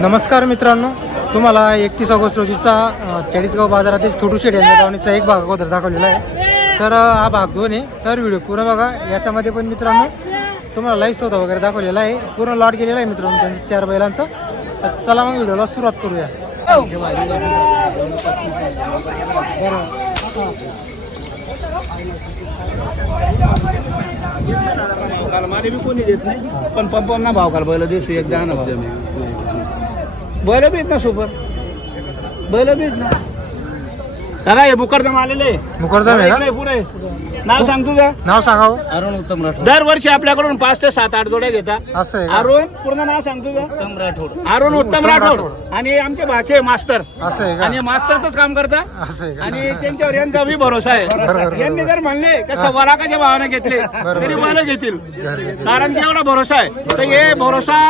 नमस्कार मित्रांनो तुम्हाला एकतीस ऑगस्ट रोजीचा चाळीसगाव बाजारातील छोटू शेड यांच्या दावणीचा एक भाग अगोदर दाखवलेला आहे. तर हा भाग दोन आहे. तर व्हिडिओ पूर्ण बघा. याच्यामध्ये पण मित्रांनो तुम्हाला लाईव्ह सौदा वगैरे दाखवलेला आहे. पूर्ण लॉट गेलेला आहे मित्रांनो त्यांच्या चार बैलांचा. तर चला मग व्हिडिओला सुरुवात करूया. भाव मारे बी कोणी देत नाही पण पंपांना भाव काल बैल दिवशी एकदा ना भाव बैल बी आहेत ना सुपर बैल बी आहेत ना? दादा हे बुकडदम आलेले. मुकरदम आहे का नाव सांग तुझं. नाव सांगावं अरुण उत्तम राठोड. दरवर्षी आपल्याकडून पाच ते सात आठ जोड्या घेतात. असं आहे का? अरुण पूर्ण नाव सांग तुझं. उत्तम राठोड. अरुण उत्तम उत्तम राठोड. राठोड. आणि आमचे भाचे मास्टर असं आहे आणि का मास्टरच काम करता. असं आहे आणि का त्यांच्यावर यांचा बी भरोसा बरोबर, आहे यांनी जर म्हणले की सव्वा लाखाच्या भावाने घेतले. तरी मला घेतील. कारण की एवढा भरोसा आहे. तर हे भरोसा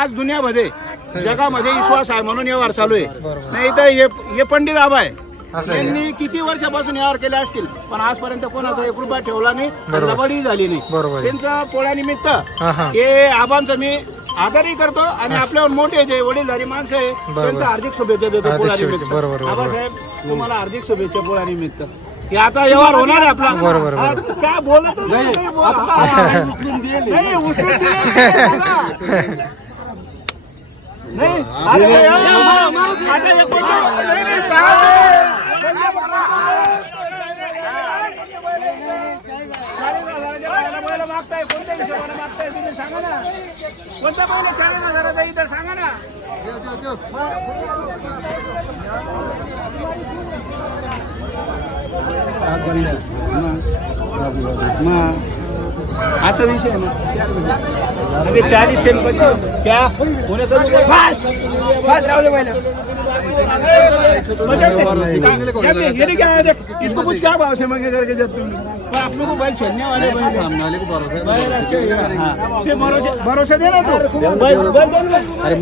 आज दुनियामध्ये जगामध्ये विश्वास आहे म्हणून व्यवहार चालू आहे. नाही तर हे हे पंडित आबा आहे. असं आहे यांनी किती वर्षापासून व्यवहार केले असतील पण आजपर्यंत कोणाचा एक रुपया ठेवला नाही बरोबर. लबाडी झाली नाही आहे. त्यांचा पोळ्यानिमित्त हा हा हे आबांचं मी आदरही करतो आणि आपल्यावर मोठे जे वडीलधारी माणसं आहे बरोबर. त्यांचा हार्दिक शुभेच्छा देतो हार्दिक पोळ्यानिमित्त शुभेच्छा. बरोबर, बरोबर. आबासाहेब तुम्हाला हार्दिक शुभेच्छा पोळ्यानिमित्त हे आता व्यवहार होणार आहे आपला बरोबर, बरोबर. आज काय बोलत नाही बोलता. नाही, उचलून दिले. नाही आता हे- आता हे कोणतं- नाही, नाही, बैल मागताय कोणत्या हिशोबाने मागताय तुम्ही सांगा ना कोणता बैल चालेल असा विषय आहे ना अरे चाळीस सेंट पण क्या कोणी करू दे? बस राहू दे पहिलं. क्या- ये नहीं क्या है, देख, इसको कुछ क्या भाव से मंगे करके जब तुम पर आप लोग को बैल छेड़ने वाले बैल हैं। बैल अच्छे हैं, हाँ। ये भरोसे भरोसे तू। अरे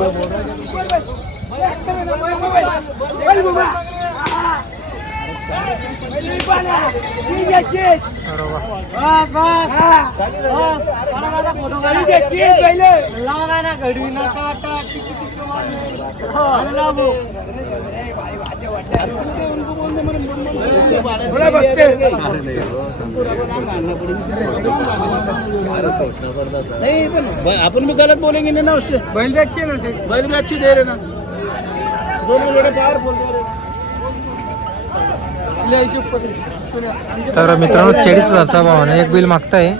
अपन भी गलत बोलेंगे ना उससे बैल है ना बैल अच्छी दे रहे ना. दोनों दे रहे तर मित्रांनो चाळीस हजारचा भावाने एक बिल मागताय.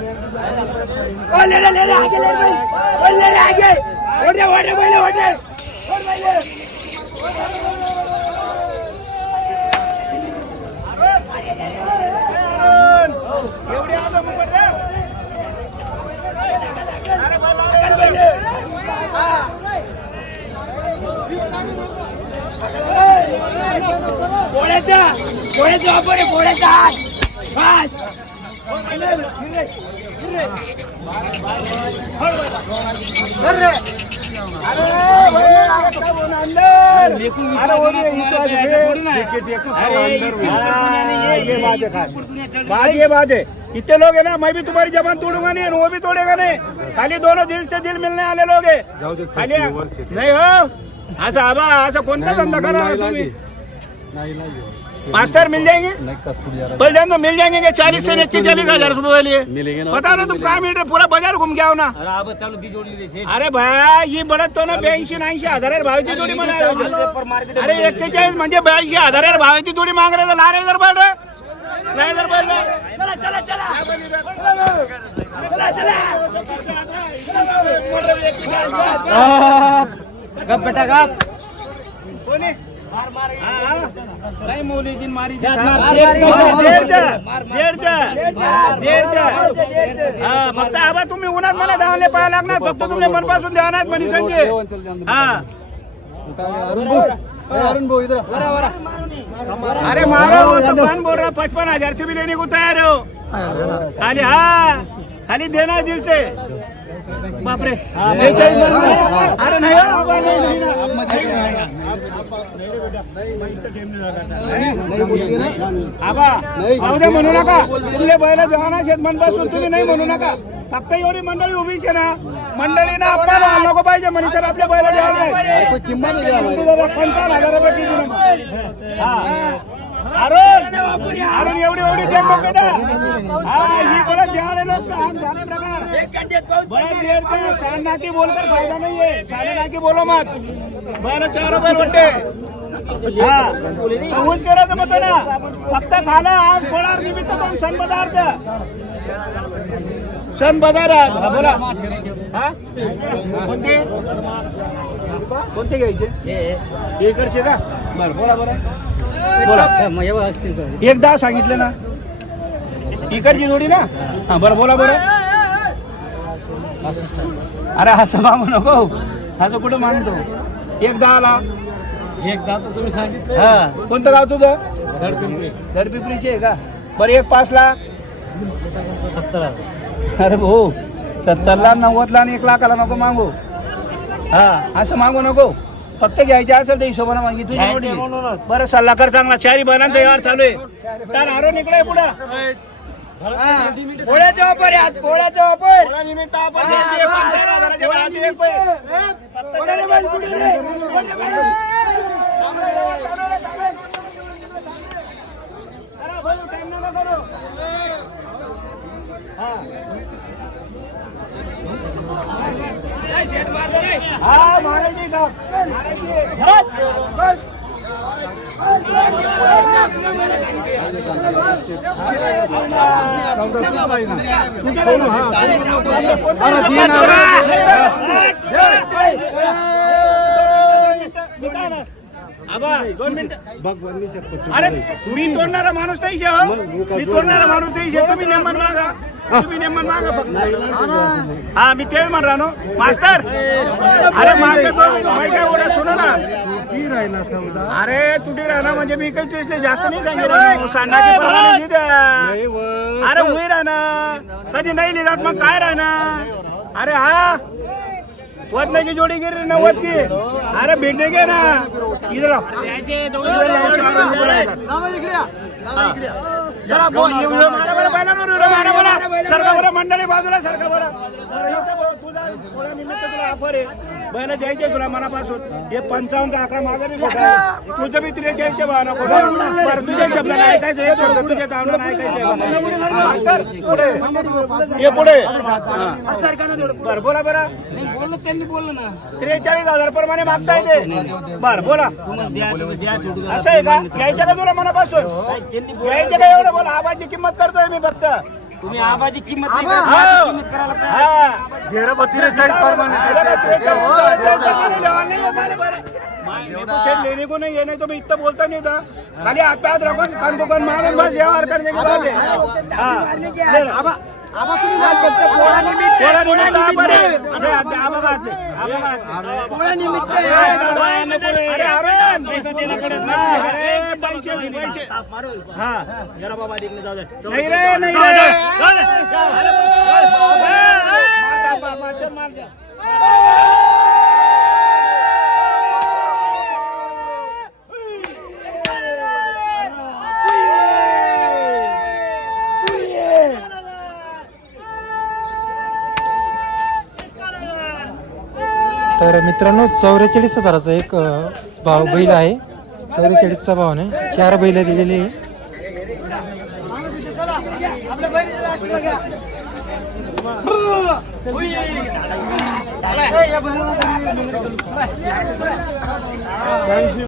एवढे आता मग बरं. पोळ्याचा पोळ्याचा वापर आहे पोळ्याचा हात बस बात ये बात है इतने लोग है ना मैं भी तुम्हारी जबान तोड़ूंगा नहीं वो भी तोड़ेगा नहीं खाली दोनों दिल से दिल मिलने वाले लोग. है खाली नहीं हो असं आबा असं कोणता धंदा करा तुम्ही? मास्टर मिल जाएंगे? पहले जान तो मिल जाएंगे कि चालीस से इक्कीस चालीस हजार रुपए वाली है। मिलेंगे ना बता ना तुम कहा मिल रहे पूरा बाजार घूम के आओ ना। अरे चालू ती जोडली ते भया ही ना ब्याऐंशी ऐंशी हजार भावाची जोडी म्हणाली अरे एक्केचाळीस म्हणजे ब्याऐंशी हजार भावाची जोडी माग रहे ला रहे इधर बढ़ रहे। नाही इधर बढ़ रहे। गप बेटा गप। कोण? हा, हा. नाही मारीची मार, हा. हा, फक्त आबा तुम्ही उन्हात मला धावले पाहा लागणार फक्त तुम्ही मनपासून द्यावणार म्हणे संजय हा अरे मारो तो कौन बोल रहा पचपन हजार से भी लेने को तैयार हो खाली हा खाली देना है दिल से बापरे अरे नहीं हो, नहीं। आबा म्हणू नका तुमले बैल जवाना शेत म्हणपासून तुम्ही नाही म्हणू नका. फक्त एवढी मंडळी उभीच आहे ना. मंडळीनं आपण नको पाहिजे मनीषर आपल्या बैला पंचावन्न हजार रुपये किती? हा. अरुण अरुण एवढी एवढी दे नको ना. हा ही हा झाला प्रकार बड़ा देर से शान नाकी बोलकर फायदा नहीं है शान नाकी बोलो मत. बरं चार रुपये वाटते हा. करायचं मत ना. फक्त खाला आज कोणावर निमित्त दोन सण पदार्थ? सण बाजार बोला. कोणते? कोणते घ्यायचे? इकडचे का? बरं बोला बरं बोला. एक दहा ना. इकडची जोडी ना? हा बरं बोला बरं अरे असं मागू नको. असं कुठं मानतो. एक दहाला तुम्ही सांगितलं हा. कोणतं गाव तुझं? धडपिंपरी. धडपिपरीचे आहे का? बरं एक पाचला. सत्तर अरे भाऊ सत्तरला नव्वदला आणि एक लाखाला नको मागू. हा. असं मागू नको. फक्त घ्यायचे असेल तर हिशोबाने मागी. तुझी मोठी. बरं सल्लागार चांगला. चारी बैलांचा व्यवहार चालू आहे. तर आरो निकडे पुढं. पोळ्याचा वापर आहे पोळ्याचा वापर निमित्त आपण घ्यायचे, पण चार हजाराच्या बाजू एक बैल. फक्त पुढे बैल, पुढे बैल, पुढे बैल. करा भाऊ, time नका करू. हा. हा मारायची का मारायची आबा दोन मिनिटं अरे मी तोडणारा माणूस नाही हो मी तोडणारा माणूस नाही तुम्ही नेमन मागा तुम्ही नेमन मागा फक्त. हा मी तेच म्हण राहनो मास्टर! अरे तो माहिती आहे ओढा सुनो ना. अरे तुटी राहणार म्हणजे मी काही तुझले जास्त नाही सांगितलं सांडण्याची प्रमाणे लिहिते. अरे उई राहणार कधी नाही लिहितात मग काय राहणार अरे हा. वजनाची जोडी गेली नव्वद की अरे भेटणे घे ना. इधर चला, मारा बरं, बैलांवर मारा बरं. सरका बरं, मंडळी बाजूला सरका बरं इथं तुला मनापासून हे पंचावन्नचा आकडा माझा बी छोटा आहे. तुझं बी त्रेचाळीसचे बरं तुझ्या ऐकायचं शब्द तुझ्या तावडून पुढे ये पुढे बरं बोला बरं बोललो त्यांनी बोललो ना त्रेचाळीस हजार प्रमाणे मागता येते बर बोला असं आहे का यायचं का तुला मनापासून यायचं का एवढं बोला आवाजची किंमत करतोय मी फक्त तुम्ही आबाची किंमत नाही हा. करत, माझी किंमत करायला तयार आहे. अरे, शेठ लेने को नहीं ये नहीं तो मैं इतना बोलता नहीं था खाली हाथ पे हाथ रखो कान को कान मारो बस व्यवहार करने की बात है. हाँ. ले लो. आबा तुम्ही. मार तर मित्रांनो चौवेचाळीस हजाराचा एक भाव बैल आहे. चौवेचाळीसचा भाव नाही. चार बैल दिलेली आहे.